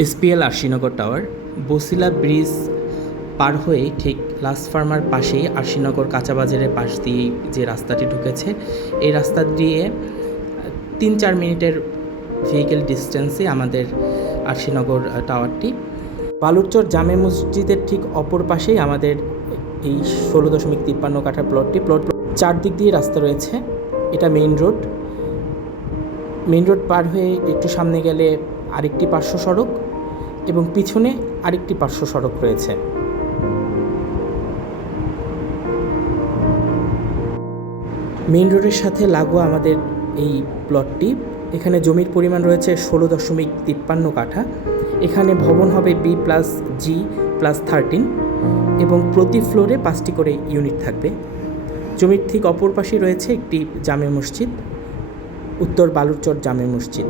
SPL Arshinagar tower, Basila bridge পার হয়ে ঠিক লাস্ট ফার্মার পাশেই আরশিনগর কাঁচাবাজারের পাশ দিয়ে যে রাস্তাটি ঢুকেছে, এই রাস্তা দিয়ে 3-4 মিনিটের ভেহিকেল ডিস্টেন্সে আমাদের আরশিনগর টাওয়ারটি। বালুরচর জামে মসজিদের ঠিক অপর পাশেই আমাদের এই 16.53 কাঠা প্লট চারদিক দিয়ে রাস্তা রয়েছে। এটা মেইন রোড। মেইন রোড পার হয়ে একটু সামনে গেলে আরেকটি পার্শ্ব সড়ক এবং পিছনে আরেকটি পার্শ্ব সড়ক রয়েছে। মেইন রোডের সাথে লাগোয়া আমাদের এই প্লটটি। এখানে জমির পরিমাণ রয়েছে 16.53 কাঠা। এখানে ভবন হবে B+G+13 এবং প্রতি ফ্লোরে 5টি করে ইউনিট থাকবে। জমির ঠিক অপর পাশে রয়েছে একটি জামে মসজিদ, উত্তর বালুরচর জামে মসজিদ।